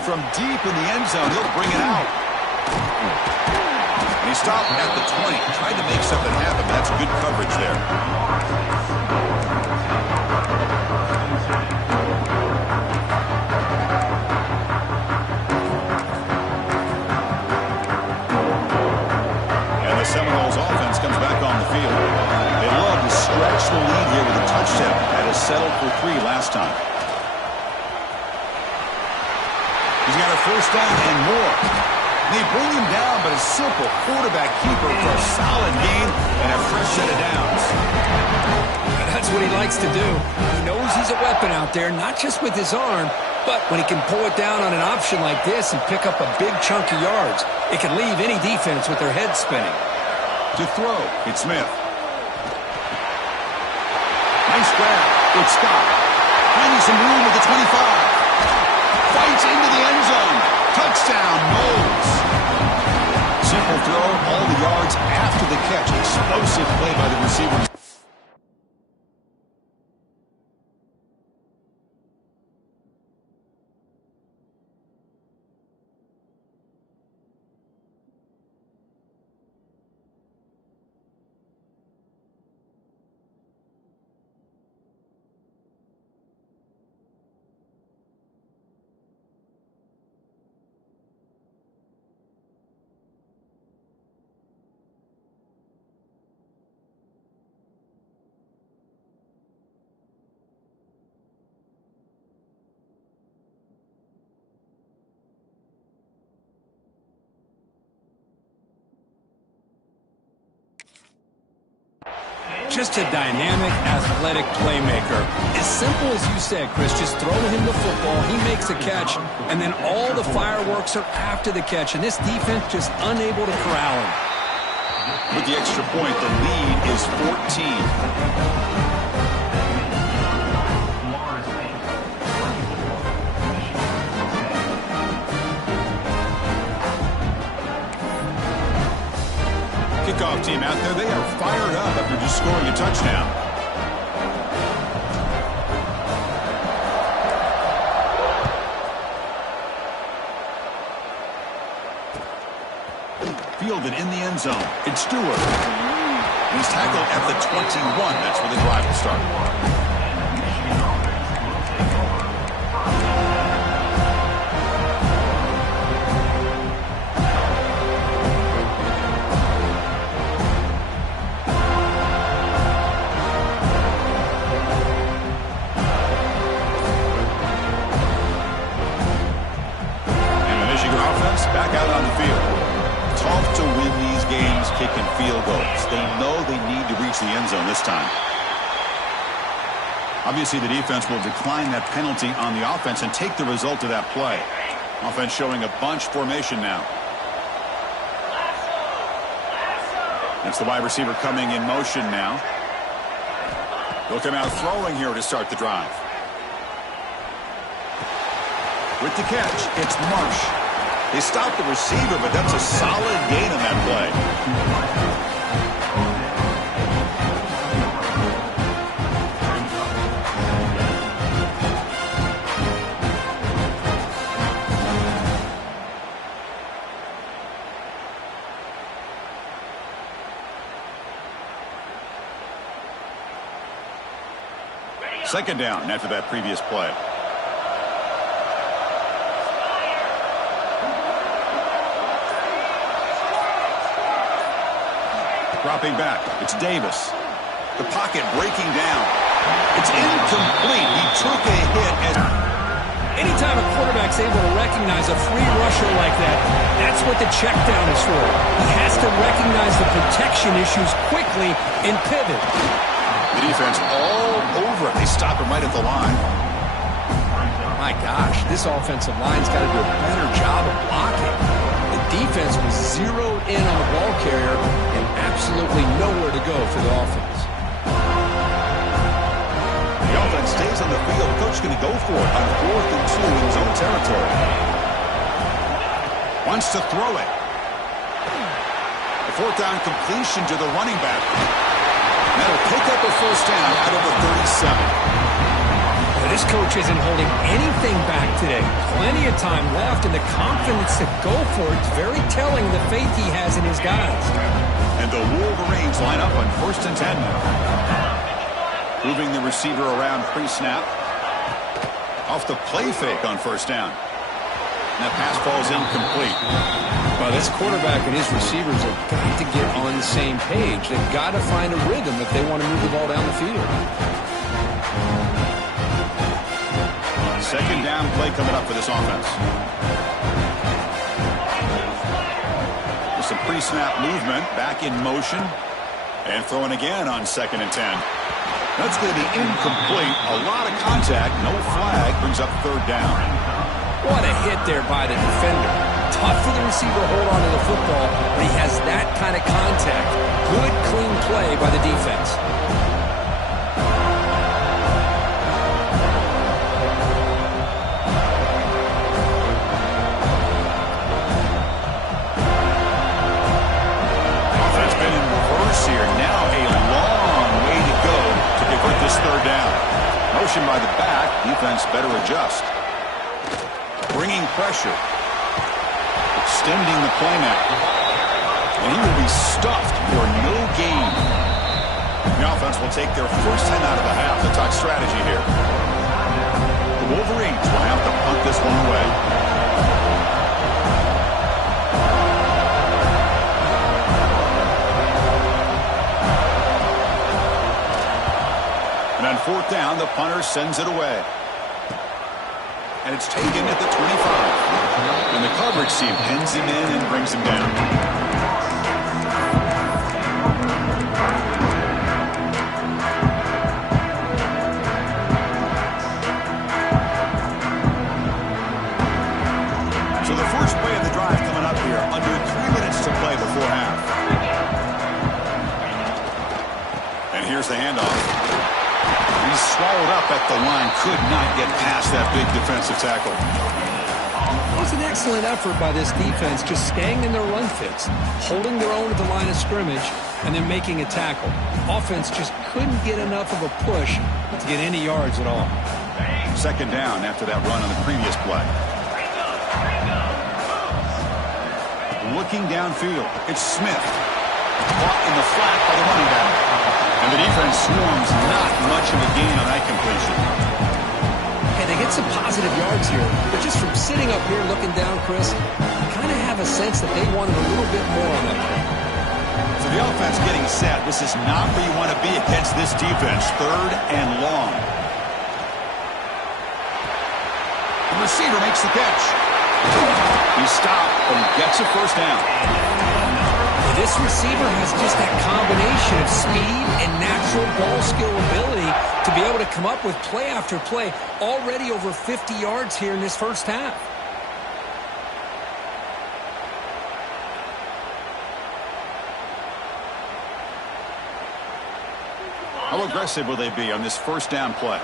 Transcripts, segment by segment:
And from deep in the end zone, he'll bring it out. And he stopped at the 20. Tried to make something happen. That's good coverage there. And the Seminoles offense comes back on the field. They love to stretch the lead here with a touchdown. That is settled for 3 last time. He's got a first down and more. They bring him down, but a simple quarterback keeper for a solid gain and a fresh set of downs. That's what he likes to do. He knows he's a weapon out there, not just with his arm, but when he can pull it down on an option like this and pick up a big chunk of yards, it can leave any defense with their head spinning. To throw, it's Smith. Nice grab. It's Scott. Finding some room at the 25. Fights into the end zone. Touchdown, Knowles. Simple throw, all the yards after the catch. Explosive play by the receiver. Just a dynamic, athletic playmaker. As simple as you said, Chris, just throw him the football, he makes a catch, and then all the fireworks are after the catch, and this defense just unable to corral him. With the extra point, the lead is 14. Kickoff team out there, they are fired up after just scoring a touchdown. Fielded in the end zone. It's Stewart. He's tackled at the 21. That's where the drive will start. Back out on the field. Tough to win these games kicking field goals. They know they need to reach the end zone this time. Obviously, the defense will decline that penalty on the offense and take the result of that play. Offense showing a bunch formation now. That's the wide receiver coming in motion now. They'll come out throwing here to start the drive. With the catch, it's Marsh. They stopped the receiver, but that's a solid gain on that play. Second down after that previous play. Dropping back, it's Davis. The pocket breaking down. It's incomplete. He took a hit. Anytime a quarterback's able to recognize a free rusher like that, that's what the check down is for. He has to recognize the protection issues quickly and pivot. The defense all over it. They stop him right at the line. My gosh, this offensive line's got to do a better job of blocking. The defense was zeroed in on the ball carrier and absolutely nowhere to go for the offense. The offense stays on the field. Coach going to go for it on 4th and 2 in his own territory. Wants to throw it. The 4th down completion to the running back. That'll pick up a first down out of the 37. This coach isn't holding anything back today. Plenty of time left, and the confidence to go for it is very telling of the faith he has in his guys. And the Wolverines line up on 1st and 10 now. Moving the receiver around pre-snap. Off the play fake on 1st down. And that pass ball is incomplete. Well, this quarterback and his receivers have got to get on the same page. They've got to find a rhythm if they want to move the ball down the field. 2nd down play coming up for this offense. With some pre-snap movement, back in motion, and throwing again on 2nd and 10. That's going to be incomplete. A lot of contact, no flag, brings up 3rd down. What a hit there by the defender. Tough for the receiver to hold on to the football, but he has that kind of contact. Good, clean play by the defense. Offense been in reverse here. Now a long way to go to convert this 3rd down. Motion by the back. Defense better adjust. Bringing pressure. Extending the play now. And he will be stuffed for no gain. The offense will take their first 10 out of the half. The top strategy here. The Wolverines will have to punt this one away. And on 4th down, the punter sends it away. And it's taken at the 25. And the coverage team pins him in and brings him down. So the first play of the drive coming up here, under 3 minutes to play before half. And here's the handoff. He's swallowed up at the line, could not get past that big defensive tackle. It was an excellent effort by this defense, just staying in their run fits, holding their own at the line of scrimmage, and then making a tackle. Offense just couldn't get enough of a push to get any yards at all. 2nd down after that run on the previous play. Looking downfield, it's Smith. Caught in the flat by the running back. And the defense swarms, not much of a gain on that completion. Hey, they get some positive yards here, but just from sitting up here looking down, Chris, you kind of have a sense that they wanted a little bit more on that play. So the offense getting set. This is not where you want to be against this defense. 3rd and long. The receiver makes the catch. He's stopped, but he gets a 1st down. This receiver has just that combination of speed and natural ball skill ability to be able to come up with play after play. Already over 50 yards here in this 1st half. How aggressive will they be on this 1st down play?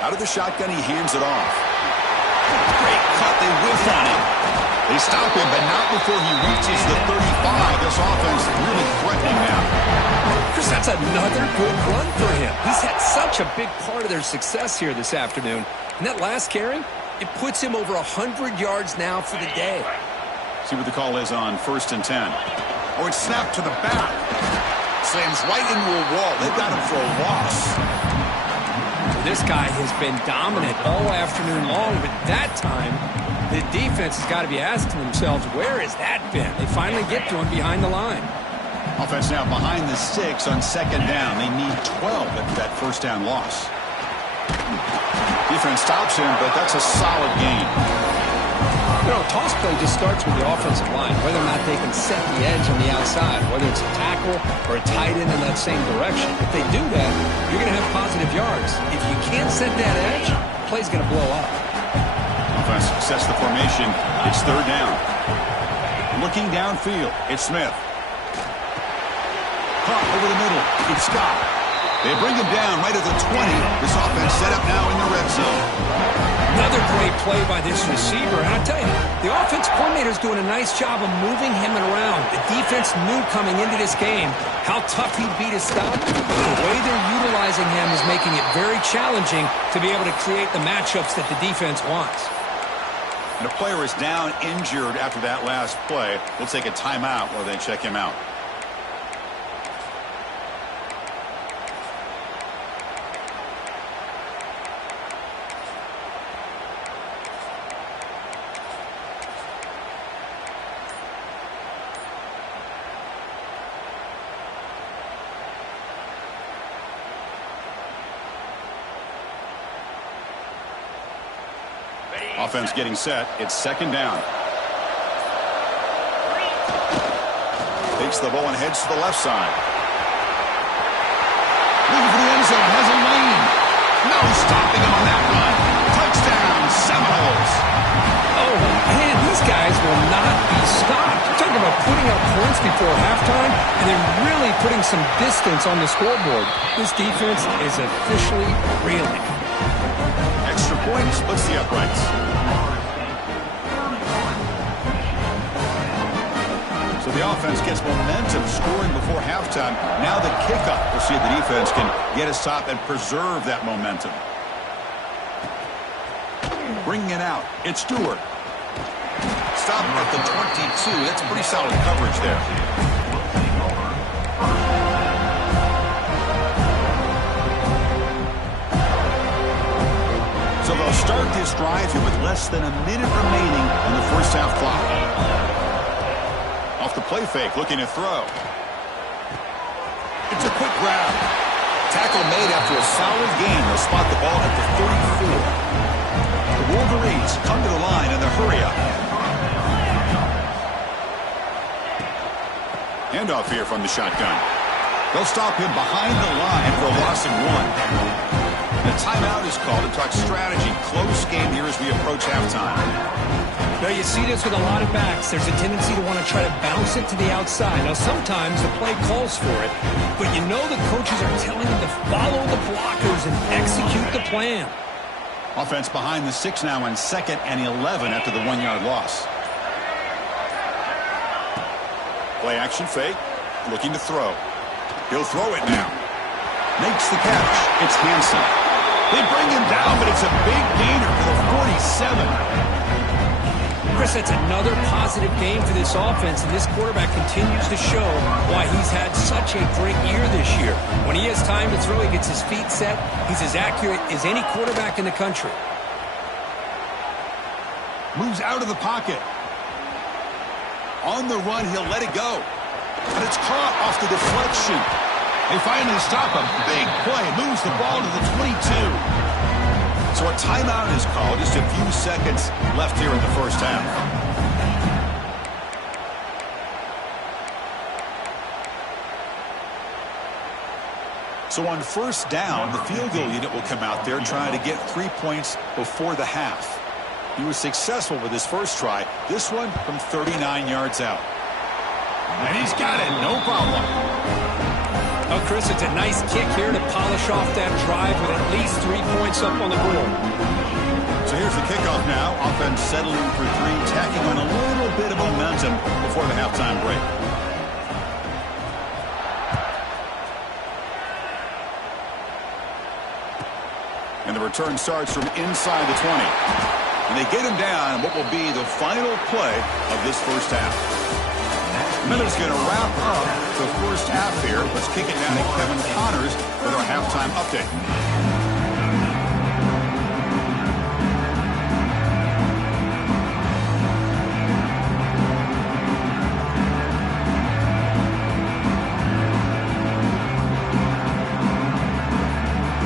Out of the shotgun, he hands it off. Great cut, they whiff on him. They stop him, but not before he reaches the 35. This offense really threatening now. Chris, that's another good run for him. He's had such a big part of their success here this afternoon. And that last carry, it puts him over 100 yards now for the day. See what the call is on 1st and 10. Oh, it's snapped to the back. Slams right into a wall. They've got him for a loss. This guy has been dominant all afternoon long, but that time, the defense has got to be asking themselves, where has that been? They finally get to him behind the line. Offense now behind the 6 on 2nd down. They need 12 at that 1st down loss. Defense stops him, but that's a solid gain. You know, toss play just starts with the offensive line, whether or not they can set the edge on the outside, whether it's a tackle or a tight end in that same direction. If they do that, you're going to have positive yards. If you can't set that edge, the play's going to blow up. Offense sets the formation. It's 3rd down. Looking downfield, it's Smith. Caught over the middle, it's Scott. They bring him down right at the 20. This offense set up now in the red zone. Another great play by this receiver. And I tell you, the offense, when they coordinator's doing a nice job of moving him around. The defense knew coming into this game how tough he'd be to stop. The way they're utilizing him is making it very challenging to be able to create the matchups that the defense wants. And a player is down injured after that last play. We'll take a timeout while they check him out. Offense getting set. It's second down. Takes the ball and heads to the left side. Looking for the end zone. Has a lane. No stopping him on that run. Touchdown, Seminoles. Oh, man, these guys will not be stopped. You're talking about putting up points before halftime and then really putting some distance on the scoreboard. This defense is officially reeling. Extra point splits the uprights. So the offense gets momentum scoring before halftime. Now the kickoff. We'll see if the defense can get a stop and preserve that momentum. Bringing it out. It's Stewart. Stop at the 22. That's pretty solid coverage there. So they'll start this drive here with less than a minute remaining on the first half clock. Off the play fake, looking to throw. It's a quick grab. Tackle made after a solid gain. They'll spot the ball at the 34. The Wolverines come to the line in the hurry-up. Handoff here from the shotgun. They'll stop him behind the line for a loss of 1. The timeout is called to talk strategy. Close game here as we approach halftime. Now, you see this with a lot of backs. There's a tendency to want to try to bounce it to the outside. Now, sometimes the play calls for it, but you know the coaches are telling them to follow the blockers and execute the plan. Offense behind the 6 now on 2nd and 11 after the 1-yard loss. Play action fake. Looking to throw. He'll throw it now. Makes the catch. It's Hansen. They bring him down, but it's a big gainer for the 47. Chris, that's another positive game for this offense, and this quarterback continues to show why he's had such a great year this year. When he has time to throw, he gets his feet set. He's as accurate as any quarterback in the country. Moves out of the pocket. On the run, he'll let it go. But it's caught off the deflection. They finally stop him. Big play. Moves the ball to the 22. So a timeout is called. Just a few seconds left here in the first half. So on first down, the field goal unit will come out there trying to get 3 points before the half. He was successful with his first try. This one from 39 yards out. And he's got it. No problem. Oh, Chris, it's a nice kick here to polish off that drive with at least 3 points up on the board. So here's the kickoff now. Offense settling for 3, tacking on a little bit of momentum before the halftime break. And the return starts from inside the 20. And they get him down in what will be the final play of this first half. Miller's going to wrap up the first half here. Let's kick it down to Kevin Connors with our halftime update.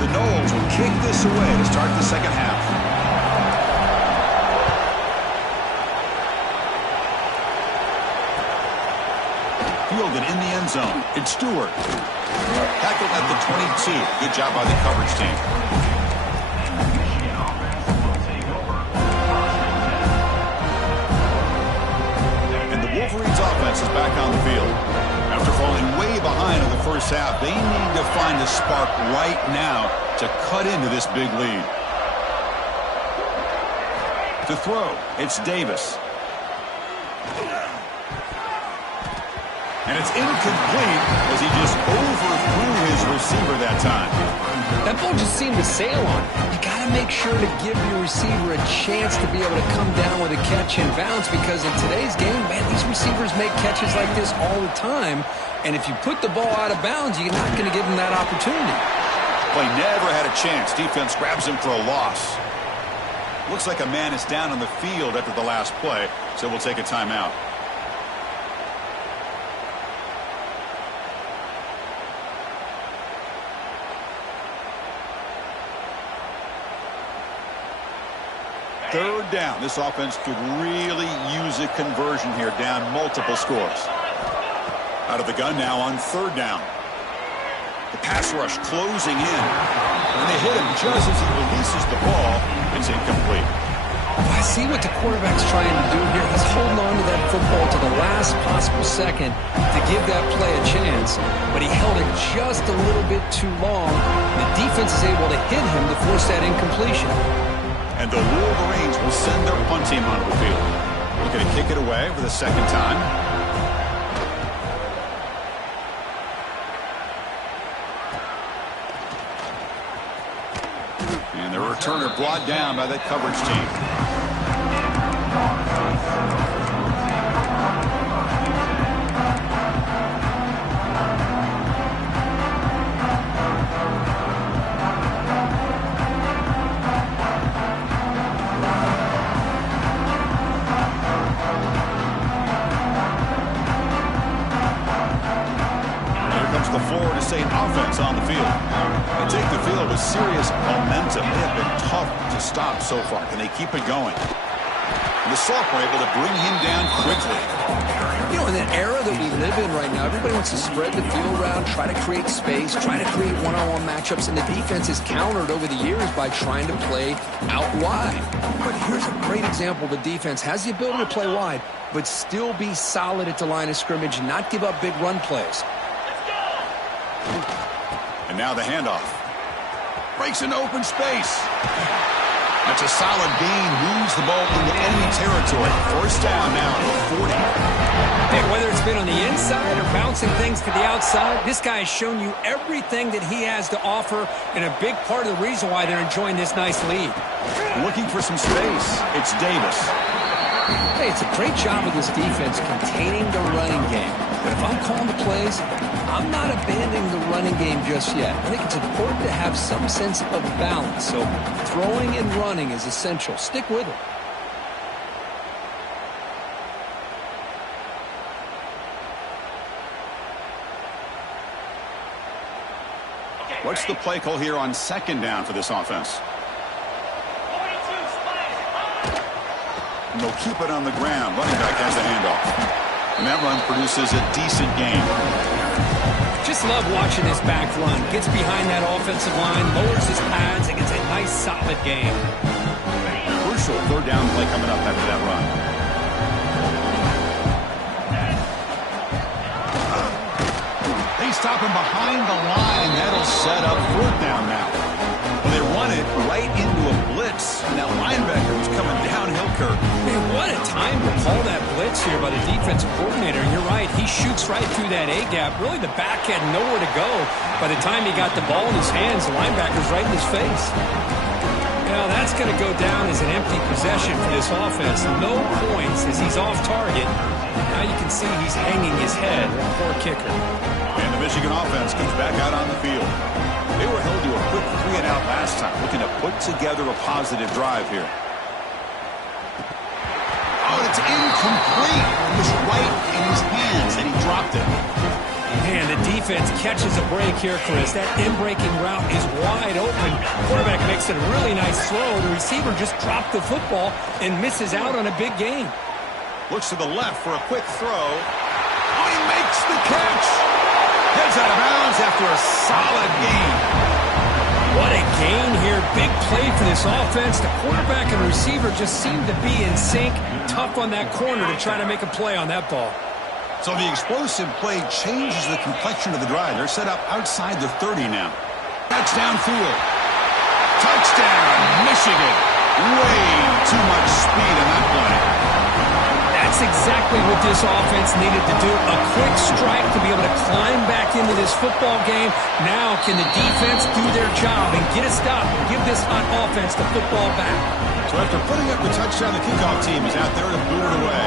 The Noles will kick this away to start the second half. Fielded in the end zone. It's Stewart. Tackled at the 22. Good job by the coverage team. And the Wolverines offense is back on the field. After falling way behind in the first half, they need to find a spark right now to cut into this big lead. To throw, it's Davis. And it's incomplete as he just overthrew his receiver that time. That ball just seemed to sail on. You got to make sure to give your receiver a chance to be able to come down with a catch and bounce, because in today's game, man, these receivers make catches like this all the time. And if you put the ball out of bounds, you're not going to give them that opportunity. Play never had a chance. Defense grabs him for a loss. Looks like a man is down on the field after the last play, so we'll take a timeout. Third down. This offense could really use a conversion here, down multiple scores. Out of the gun now on third down. The pass rush closing in. And they hit him just as he releases the ball. It's incomplete. I see what the quarterback's trying to do here. He's holding on to that football to the last possible second to give that play a chance. But he held it just a little bit too long. The defense is able to hit him to force that incompletion. And the Wolverines will send their punt team onto the field. Looking to kick it away for the second time. And the returner brought down by that coverage team. The Florida State offense on the field. They take the field with serious momentum. They have been tough to stop so far. Can they keep it going? And the sophomore able to bring him down quickly. You know, in the era that we live in right now, everybody wants to spread the field around, try to create space, try to create one-on-one matchups, and the defense is countered over the years by trying to play out wide. But here's a great example. The defense has the ability to play wide, but still be solid at the line of scrimmage and not give up big run plays. And now the handoff. Breaks into open space. That's a solid gain. Moves the ball into enemy territory. First down now at the 40. Hey, whether it's been on the inside or bouncing things to the outside, this guy has shown you everything that he has to offer, and a big part of the reason why they're enjoying this nice lead. Looking for some space. It's Davis. Hey, it's a great job of this defense containing the running game. But if I'm calling the plays, I'm not abandoning the running game just yet. I think it's important to have some sense of balance. So throwing and running is essential. Stick with it. What's the play call here on second down for this offense? And they'll keep it on the ground. Running back has the handoff. And that run produces a decent gain. Just love watching this back run. Gets behind that offensive line, lowers his pads, and gets a nice solid gain. Crucial third down play coming up after that run. They stop him behind the line. That'll set up fourth down now. Well, they run it right into a blitz. And that linebacker was coming downhill, Kirk. Man, what a time to call that blitz here by the defensive coordinator. And you're right, he shoots right through that A-gap. Really, the back had nowhere to go. By the time he got the ball in his hands, the linebacker's right in his face. Now, that's going to go down as an empty possession for this offense. No points as he's off target. Now you can see he's hanging his head. Poor kicker. And the Michigan offense comes back out on the field. They were held to a quick 3-and-out last time, looking to put together a positive drive here. Oh, it's incomplete. It was right in his hands, and he dropped it. Man, the defense catches a break here, Chris. That in-breaking route is wide open. Quarterback makes it a really nice throw. The receiver just dropped the football and misses out on a big gain. Looks to the left for a quick throw. Oh, he makes the catch. Heads out of bounds after a solid gain. What a gain here. Big play for this offense. The quarterback and receiver just seem to be in sync. Tough on that corner to try to make a play on that ball. So the explosive play changes the complexion of the drive. They're set up outside the 30 now. That's downfield. Touchdown, Michigan. Way too much speed in that play. That That's exactly what this offense needed to do. A quick strike to be able to climb back into this football game. Now can the defense do their job and get a stop and give this hot offense the football back? So after putting up the touchdown, the kickoff team is out there to boot it away.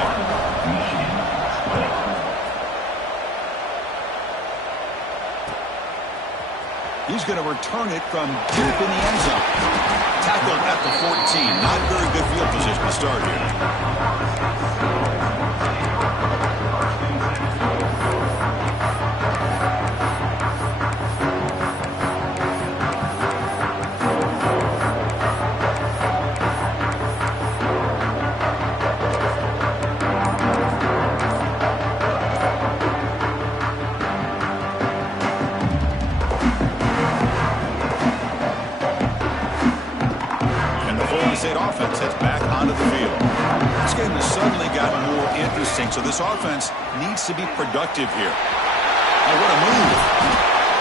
He's going to return it from deep in the end zone. Tackled at the 14. Not very good field position to start here. Offense heads back onto the field. This game has suddenly gotten more interesting, so this offense needs to be productive here. Oh, what a move.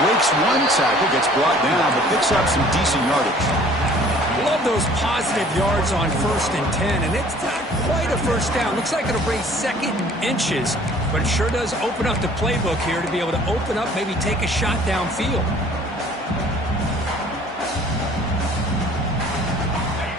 Breaks one tackle, gets brought down, but picks up some decent yardage. Love those positive yards on 1st and 10, and it's not quite a first down. Looks like it'll bring 2nd and inches, but it sure does open up the playbook here to be able to open up, maybe take a shot downfield.